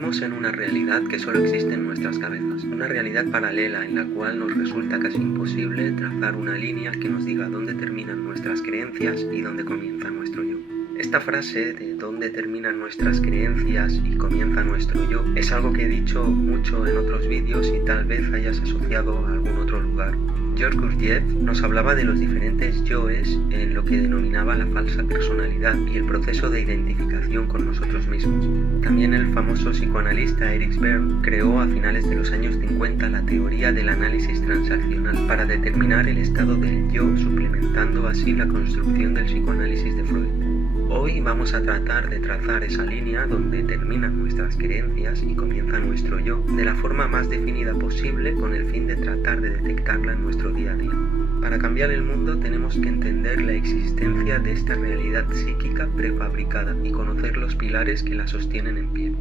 Vivimos en una realidad que solo existe en nuestras cabezas, una realidad paralela en la cual nos resulta casi imposible trazar una línea que nos diga dónde terminan nuestras creencias y dónde comienza nuestro yo. Esta frase de dónde terminan nuestras creencias y comienza nuestro yo es algo que he dicho mucho en otros vídeos y tal vez hayas asociado a algún otro lugar. George Gurdjieff nos hablaba de los diferentes yoes en lo que denominaba la falsa personalidad y el proceso de identificación con nosotros mismos. También el famoso psicoanalista Erich Berne creó a finales de los años 50 la teoría del análisis transaccional para determinar el estado del yo, suplementando así la construcción del psicoanálisis de Freud. Hoy vamos a tratar de trazar esa línea donde terminan nuestras creencias y comienza nuestro yo de la forma más definida posible con el fin de tratar de detectarla en nuestro día a día. Para cambiar el mundo tenemos que entender la existencia de esta realidad psíquica prefabricada y conocer los pilares que la sostienen en pie.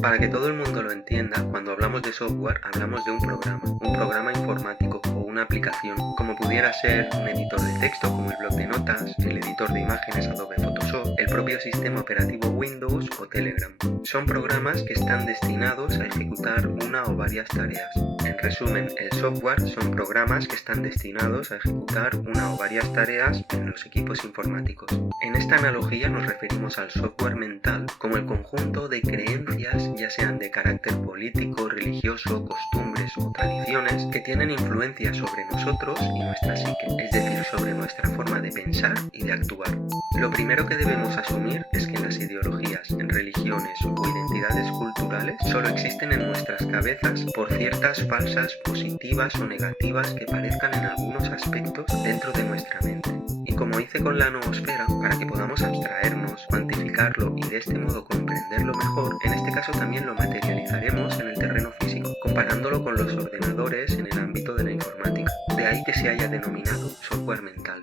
Para que todo el mundo lo entienda, cuando hablamos de software hablamos de un programa informático o una aplicación, como pudiera ser un editor de texto como el bloc de notas, el editor de imágenes Adobe Photoshop, el propio sistema operativo Windows o Telegram. Son programas que están destinados a ejecutar una o varias tareas. En resumen, el software son programas que están destinados a ejecutar una o varias tareas en los equipos informáticos. En esta analogía nos referimos al software mental como el conjunto de creencias, ya sean de carácter político, religioso, costumbres o tradiciones, que tienen influencia sobre nosotros y nuestra psique, es decir, sobre nuestra forma de pensar y de actuar. Lo primero que debemos asumir es que las ideologías, religiones o identidades culturales solo existen en nuestras cabezas por ciertas falsas positivas o negativas que parezcan en algunos aspectos dentro de nuestra mente. Y como hice con la noosfera, para que podamos abstraernos, cuantificarlo y de este modo comprenderlo mejor, en este caso también lo materializaremos en el terreno físico, comparándolo con los ordenadores en el ámbito de la informática. De ahí que se haya denominado software mental.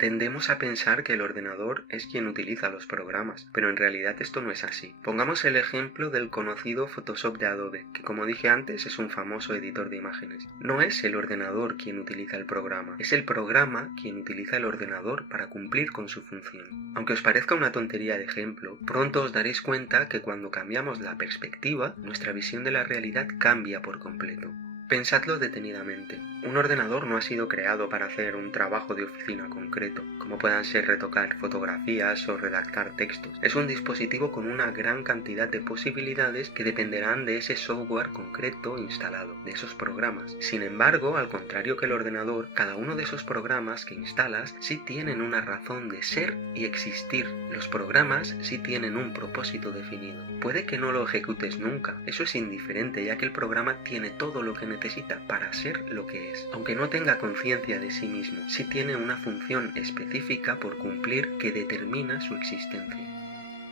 Tendemos a pensar que el ordenador es quien utiliza los programas, pero en realidad esto no es así. Pongamos el ejemplo del conocido Photoshop de Adobe, que como dije antes es un famoso editor de imágenes. No es el ordenador quien utiliza el programa, es el programa quien utiliza el ordenador para cumplir con su función. Aunque os parezca una tontería de ejemplo, pronto os daréis cuenta que cuando cambiamos la perspectiva, nuestra visión de la realidad cambia por completo. Pensadlo detenidamente. Un ordenador no ha sido creado para hacer un trabajo de oficina concreto, como puedan ser retocar fotografías o redactar textos. Es un dispositivo con una gran cantidad de posibilidades que dependerán de ese software concreto instalado, de esos programas. Sin embargo, al contrario que el ordenador, cada uno de esos programas que instalas sí tienen una razón de ser y existir. Los programas sí tienen un propósito definido. Puede que no lo ejecutes nunca, eso es indiferente, ya que el programa tiene todo lo que necesita para ser lo que es. Aunque no tenga conciencia de sí mismo, sí tiene una función específica por cumplir que determina su existencia.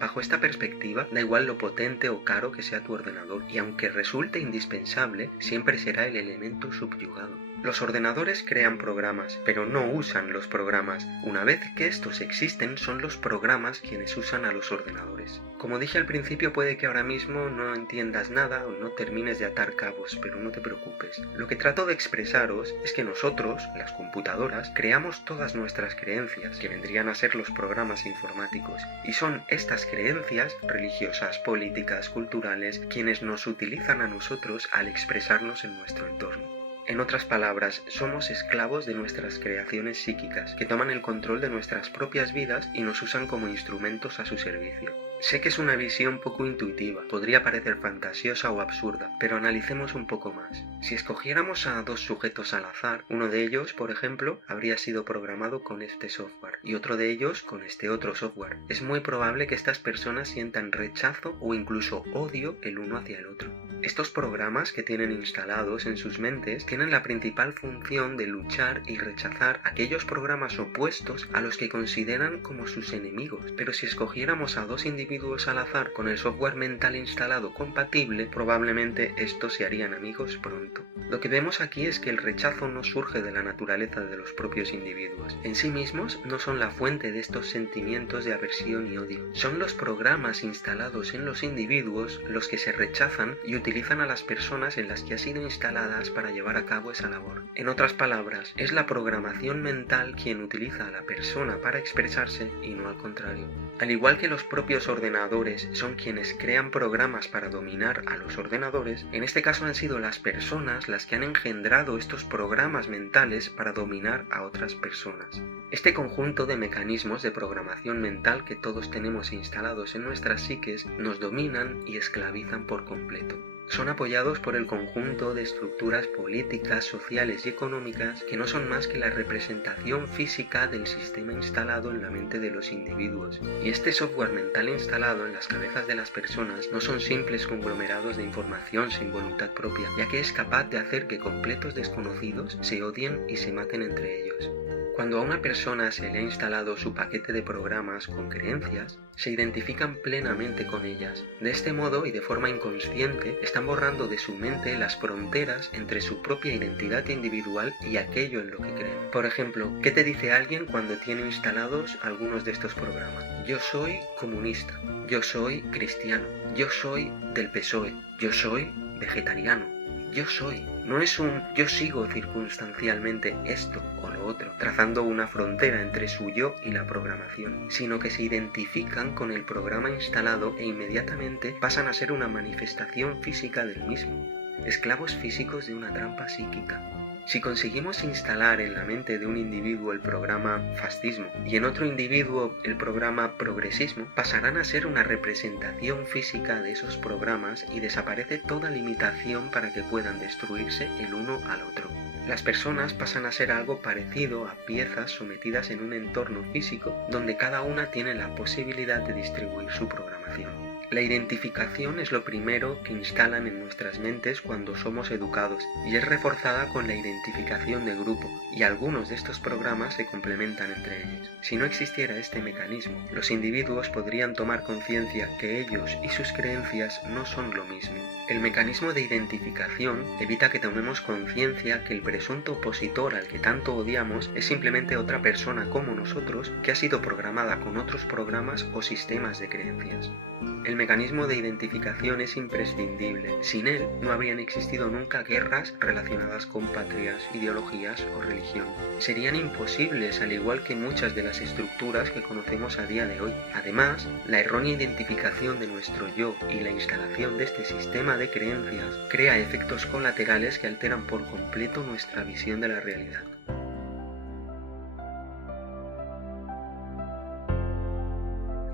Bajo esta perspectiva, da igual lo potente o caro que sea tu ordenador, y aunque resulte indispensable, siempre será el elemento subyugado. Los ordenadores crean programas, pero no usan los programas. Una vez que estos existen, son los programas quienes usan a los ordenadores. Como dije al principio, puede que ahora mismo no entiendas nada o no termines de atar cabos, pero no te preocupes. Lo que trato de expresaros es que nosotros, las computadoras, creamos todas nuestras creencias, que vendrían a ser los programas informáticos, y son estas creencias religiosas, políticas, culturales, quienes nos utilizan a nosotros al expresarnos en nuestro entorno. En otras palabras, somos esclavos de nuestras creaciones psíquicas, que toman el control de nuestras propias vidas y nos usan como instrumentos a su servicio. Sé que es una visión poco intuitiva, podría parecer fantasiosa o absurda, pero analicemos un poco más. Si escogiéramos a dos sujetos al azar, uno de ellos, por ejemplo, habría sido programado con este software y otro de ellos con este otro software. Es muy probable que estas personas sientan rechazo o incluso odio el uno hacia el otro. Estos programas que tienen instalados en sus mentes tienen la principal función de luchar y rechazar aquellos programas opuestos a los que consideran como sus enemigos, pero si escogiéramos a dos individuos al azar con el software mental instalado compatible, probablemente estos se harían amigos pronto. Lo que vemos aquí es que el rechazo no surge de la naturaleza de los propios individuos. En sí mismos no son la fuente de estos sentimientos de aversión y odio. Son los programas instalados en los individuos los que se rechazan y utilizan utilizan a las personas en las que ha sido instaladas para llevar a cabo esa labor. En otras palabras, es la programación mental quien utiliza a la persona para expresarse y no al contrario. Al igual que los propios ordenadores son quienes crean programas para dominar a los ordenadores, en este caso han sido las personas las que han engendrado estos programas mentales para dominar a otras personas. Este conjunto de mecanismos de programación mental que todos tenemos instalados en nuestras psiques nos dominan y esclavizan por completo. Son apoyados por el conjunto de estructuras políticas, sociales y económicas que no son más que la representación física del sistema instalado en la mente de los individuos. Y este software mental instalado en las cabezas de las personas no son simples conglomerados de información sin voluntad propia, ya que es capaz de hacer que completos desconocidos se odien y se maten entre ellos. Cuando a una persona se le ha instalado su paquete de programas con creencias, se identifican plenamente con ellas. De este modo y de forma inconsciente, están borrando de su mente las fronteras entre su propia identidad individual y aquello en lo que creen. Por ejemplo, ¿qué te dice alguien cuando tiene instalados algunos de estos programas? Yo soy comunista, yo soy cristiano, yo soy del PSOE, yo soy vegetariano. Yo soy. No es un yo sigo circunstancialmente esto o lo otro, trazando una frontera entre su yo y la programación, sino que se identifican con el programa instalado e inmediatamente pasan a ser una manifestación física del mismo, esclavos físicos de una trampa psíquica. Si conseguimos instalar en la mente de un individuo el programa fascismo y en otro individuo el programa progresismo, pasarán a ser una representación física de esos programas y desaparece toda limitación para que puedan destruirse el uno al otro. Las personas pasan a ser algo parecido a piezas sometidas en un entorno físico donde cada una tiene la posibilidad de distribuir su programación. La identificación es lo primero que instalan en nuestras mentes cuando somos educados y es reforzada con la identificación de grupo, y algunos de estos programas se complementan entre ellos. Si no existiera este mecanismo, los individuos podrían tomar conciencia que ellos y sus creencias no son lo mismo. El mecanismo de identificación evita que tomemos conciencia que el presunto opositor al que tanto odiamos es simplemente otra persona como nosotros que ha sido programada con otros programas o sistemas de creencias. El mecanismo de identificación es imprescindible. Sin él no habrían existido nunca guerras relacionadas con patrias, ideologías o religión. Serían imposibles, al igual que muchas de las estructuras que conocemos a día de hoy. Además, la errónea identificación de nuestro yo y la instalación de este sistema de creencias crea efectos colaterales que alteran por completo nuestra visión de la realidad.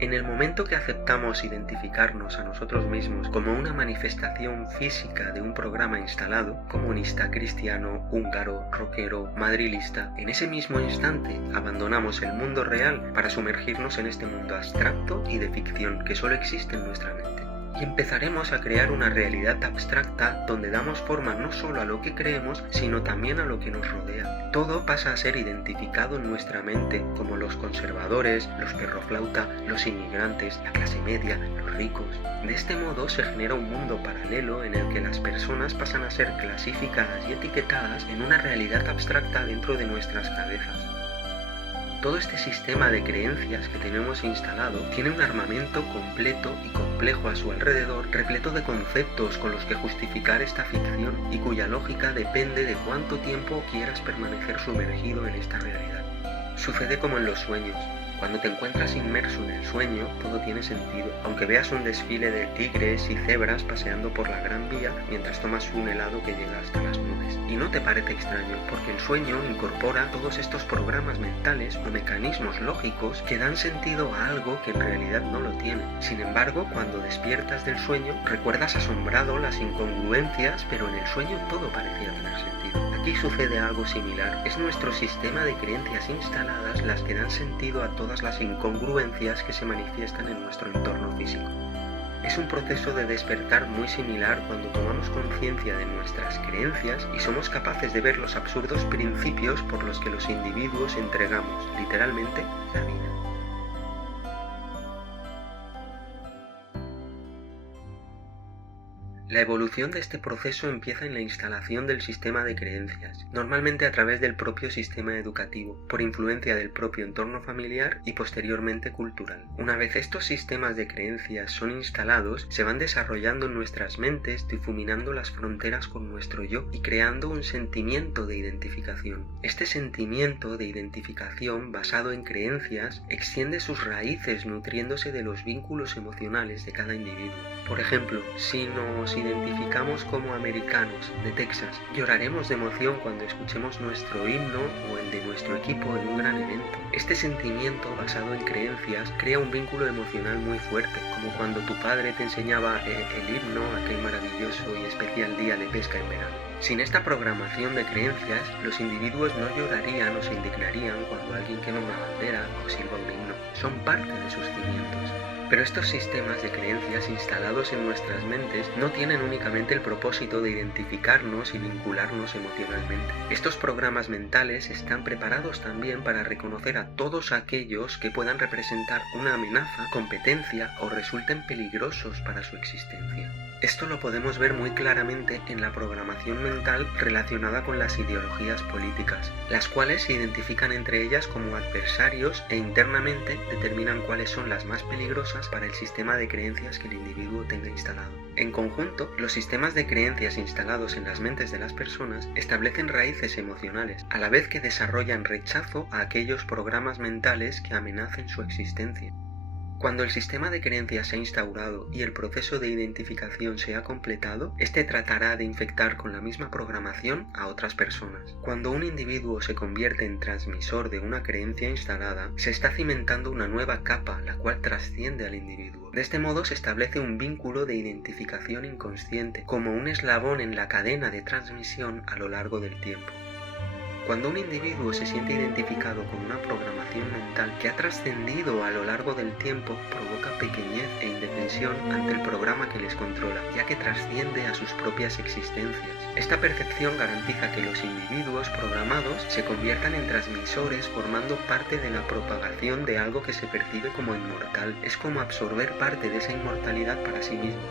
En el momento que aceptamos identificarnos a nosotros mismos como una manifestación física de un programa instalado, comunista, cristiano, húngaro, rockero, madrilista, en ese mismo instante abandonamos el mundo real para sumergirnos en este mundo abstracto y de ficción que solo existe en nuestra mente. Y empezaremos a crear una realidad abstracta donde damos forma no solo a lo que creemos, sino también a lo que nos rodea. Todo pasa a ser identificado en nuestra mente como los conservadores, los perroflauta, los inmigrantes, la clase media, los ricos. De este modo se genera un mundo paralelo en el que las personas pasan a ser clasificadas y etiquetadas en una realidad abstracta dentro de nuestras cabezas. Todo este sistema de creencias que tenemos instalado tiene un armamento completo y complejo a su alrededor, repleto de conceptos con los que justificar esta ficción y cuya lógica depende de cuánto tiempo quieras permanecer sumergido en esta realidad. Sucede como en los sueños. Cuando te encuentras inmerso en el sueño, todo tiene sentido. Aunque veas un desfile de tigres y cebras paseando por la Gran Vía mientras tomas un helado que llega hasta las nubes. Y no te parece extraño, porque el sueño incorpora todos estos programas mentales o mecanismos lógicos que dan sentido a algo que en realidad no lo tiene. Sin embargo, cuando despiertas del sueño, recuerdas asombrado las incongruencias, pero en el sueño todo parecía tener sentido. Aquí sucede algo similar. Es nuestro sistema de creencias instaladas las que dan sentido a todas las incongruencias que se manifiestan en nuestro entorno físico. Es un proceso de despertar muy similar cuando tomamos conciencia de nuestras creencias y somos capaces de ver los absurdos principios por los que los individuos entregamos, literalmente, la vida. La evolución de este proceso empieza en la instalación del sistema de creencias, normalmente a través del propio sistema educativo, por influencia del propio entorno familiar y posteriormente cultural. Una vez estos sistemas de creencias son instalados, se van desarrollando en nuestras mentes, difuminando las fronteras con nuestro yo y creando un sentimiento de identificación. Este sentimiento de identificación basado en creencias extiende sus raíces nutriéndose de los vínculos emocionales de cada individuo. Por ejemplo, si nos identificamos como americanos de Texas, lloraremos de emoción cuando escuchemos nuestro himno o el de nuestro equipo en un gran evento. Este sentimiento basado en creencias crea un vínculo emocional muy fuerte, como cuando tu padre te enseñaba el himno aquel maravilloso y especial día de pesca en verano. Sin esta programación de creencias, los individuos no llorarían o se indignarían cuando alguien quema una bandera o silba un himno. Son parte de sus cimientos. Pero estos sistemas de creencias instalados en nuestras mentes no tienen únicamente el propósito de identificarnos y vincularnos emocionalmente. Estos programas mentales están preparados también para reconocer a todos aquellos que puedan representar una amenaza, competencia o resulten peligrosos para su existencia. Esto lo podemos ver muy claramente en la programación mental relacionada con las ideologías políticas, las cuales se identifican entre ellas como adversarios e internamente determinan cuáles son las más peligrosas para el sistema de creencias que el individuo tenga instalado. En conjunto, los sistemas de creencias instalados en las mentes de las personas establecen raíces emocionales, a la vez que desarrollan rechazo a aquellos programas mentales que amenacen su existencia. Cuando el sistema de creencias se ha instaurado y el proceso de identificación se ha completado, este tratará de infectar con la misma programación a otras personas. Cuando un individuo se convierte en transmisor de una creencia instalada, se está cimentando una nueva capa, la cual trasciende al individuo. De este modo se establece un vínculo de identificación inconsciente, como un eslabón en la cadena de transmisión a lo largo del tiempo. Cuando un individuo se siente identificado con una programación mental que ha trascendido a lo largo del tiempo, provoca pequeñez e indefensión ante el programa que les controla, ya que trasciende a sus propias existencias. Esta percepción garantiza que los individuos programados se conviertan en transmisores formando parte de la propagación de algo que se percibe como inmortal. Es como absorber parte de esa inmortalidad para sí mismos.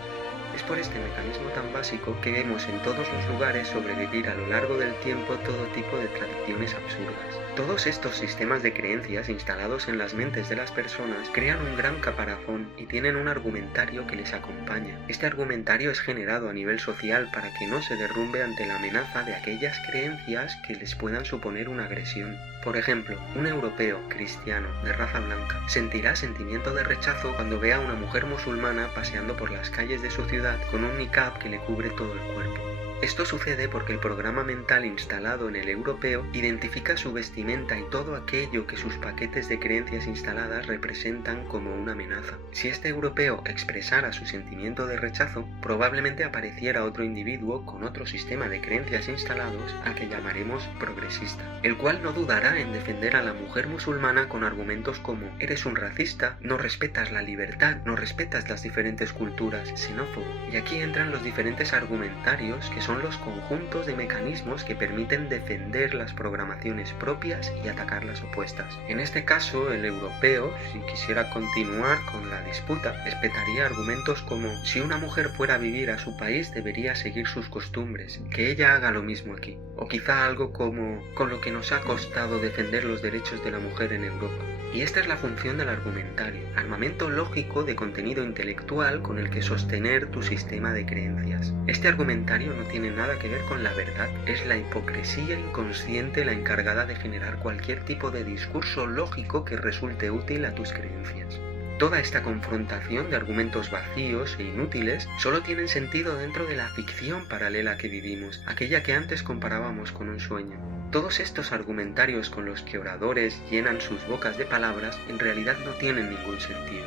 Es por este mecanismo tan básico que vemos en todos los lugares sobrevivir a lo largo del tiempo todo tipo de tradiciones absurdas. Todos estos sistemas de creencias instalados en las mentes de las personas crean un gran caparazón y tienen un argumentario que les acompaña. Este argumentario es generado a nivel social para que no se derrumbe ante la amenaza de aquellas creencias que les puedan suponer una agresión. Por ejemplo, un europeo cristiano de raza blanca sentirá sentimiento de rechazo cuando vea a una mujer musulmana paseando por las calles de su ciudad con un niqab que le cubre todo el cuerpo. Esto sucede porque el programa mental instalado en el europeo identifica su vestimenta y todo aquello que sus paquetes de creencias instaladas representan como una amenaza. Si este europeo expresara su sentimiento de rechazo, probablemente apareciera otro individuo con otro sistema de creencias instalados al que llamaremos progresista, el cual no dudará en defender a la mujer musulmana con argumentos como «eres un racista, no respetas la libertad, no respetas las diferentes culturas, xenófobo». Y aquí entran los diferentes argumentarios que son los conjuntos de mecanismos que permiten defender las programaciones propias y atacar las opuestas. En este caso, el europeo, si quisiera continuar con la disputa, espetaría argumentos como si una mujer fuera a vivir a su país debería seguir sus costumbres, que ella haga lo mismo aquí. O quizá algo como con lo que nos ha costado defender los derechos de la mujer en Europa. Y esta es la función del argumentario, armamento lógico de contenido intelectual con el que sostener tu sistema de creencias. Este argumentario no tiene nada que ver con la verdad, es la hipocresía inconsciente la encargada de generar cualquier tipo de discurso lógico que resulte útil a tus creencias. Toda esta confrontación de argumentos vacíos e inútiles solo tienen sentido dentro de la ficción paralela que vivimos, aquella que antes comparábamos con un sueño. Todos estos argumentarios con los que oradores llenan sus bocas de palabras en realidad no tienen ningún sentido.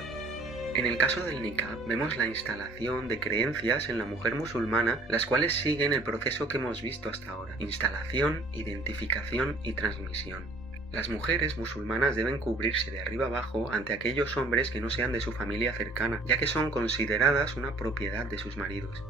En el caso del niqab vemos la instalación de creencias en la mujer musulmana, las cuales siguen el proceso que hemos visto hasta ahora: instalación, identificación y transmisión. Las mujeres musulmanas deben cubrirse de arriba abajo ante aquellos hombres que no sean de su familia cercana, ya que son consideradas una propiedad de sus maridos.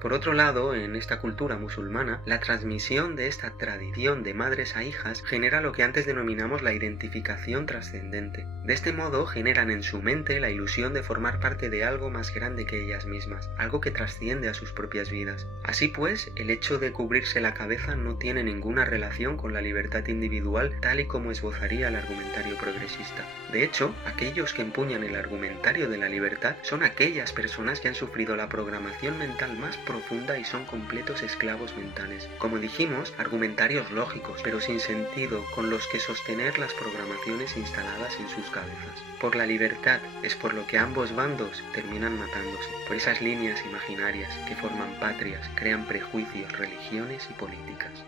Por otro lado, en esta cultura musulmana, la transmisión de esta tradición de madres a hijas genera lo que antes denominamos la identificación trascendente. De este modo generan en su mente la ilusión de formar parte de algo más grande que ellas mismas, algo que trasciende a sus propias vidas. Así pues, el hecho de cubrirse la cabeza no tiene ninguna relación con la libertad individual tal y como esbozaría el argumentario progresista. De hecho, aquellos que empuñan el argumentario de la libertad son aquellas personas que han sufrido la programación mental más profunda y son completos esclavos mentales. Como dijimos, argumentarios lógicos, pero sin sentido, con los que sostener las programaciones instaladas en sus cabezas. Por la libertad es por lo que ambos bandos terminan matándose, por esas líneas imaginarias que forman patrias, crean prejuicios, religiones y políticas.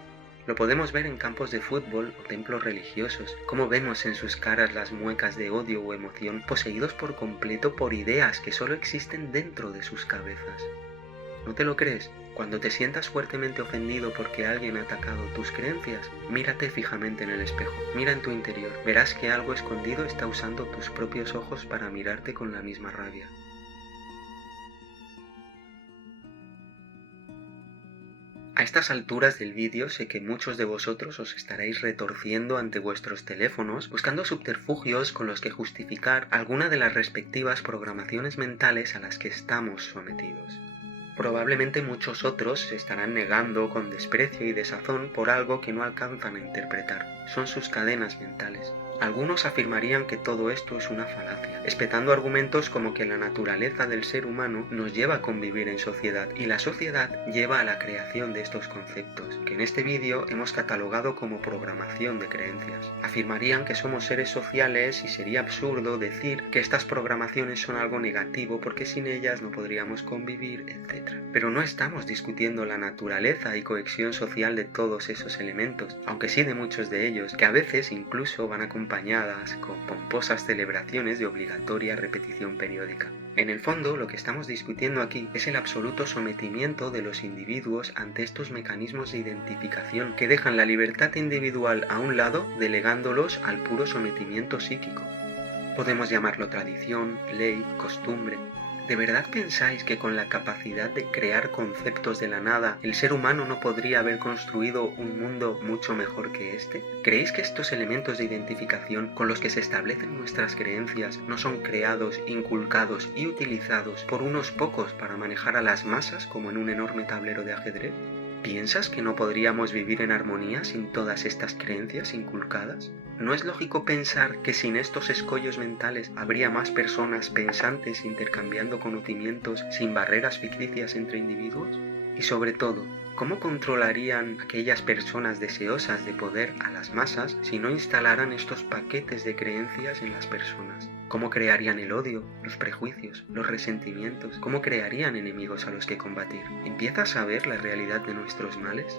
Lo podemos ver en campos de fútbol o templos religiosos, como vemos en sus caras las muecas de odio o emoción poseídos por completo por ideas que solo existen dentro de sus cabezas. ¿No te lo crees? Cuando te sientas fuertemente ofendido porque alguien ha atacado tus creencias, mírate fijamente en el espejo, mira en tu interior, verás que algo escondido está usando tus propios ojos para mirarte con la misma rabia. A estas alturas del vídeo sé que muchos de vosotros os estaréis retorciendo ante vuestros teléfonos buscando subterfugios con los que justificar alguna de las respectivas programaciones mentales a las que estamos sometidos. Probablemente muchos otros se estarán negando con desprecio y desazón por algo que no alcanzan a interpretar. Son sus cadenas mentales. Algunos afirmarían que todo esto es una falacia, espetando argumentos como que la naturaleza del ser humano nos lleva a convivir en sociedad y la sociedad lleva a la creación de estos conceptos, que en este vídeo hemos catalogado como programación de creencias. Afirmarían que somos seres sociales y sería absurdo decir que estas programaciones son algo negativo porque sin ellas no podríamos convivir, etc. Pero no estamos discutiendo la naturaleza y cohesión social de todos esos elementos, aunque sí de muchos de ellos, que a veces incluso van acompañadas con pomposas celebraciones de obligatoria repetición periódica. En el fondo, lo que estamos discutiendo aquí es el absoluto sometimiento de los individuos ante estos mecanismos de identificación que dejan la libertad individual a un lado, delegándolos al puro sometimiento psíquico. Podemos llamarlo tradición, ley, costumbre. ¿De verdad pensáis que con la capacidad de crear conceptos de la nada, el ser humano no podría haber construido un mundo mucho mejor que este? ¿Creéis que estos elementos de identificación con los que se establecen nuestras creencias no son creados, inculcados y utilizados por unos pocos para manejar a las masas como en un enorme tablero de ajedrez? ¿Piensas que no podríamos vivir en armonía sin todas estas creencias inculcadas? ¿No es lógico pensar que sin estos escollos mentales habría más personas pensantes intercambiando conocimientos sin barreras ficticias entre individuos? Y sobre todo, ¿cómo controlarían aquellas personas deseosas de poder a las masas si no instalaran estos paquetes de creencias en las personas? ¿Cómo crearían el odio, los prejuicios, los resentimientos? ¿Cómo crearían enemigos a los que combatir? ¿Empiezas a ver la realidad de nuestros males?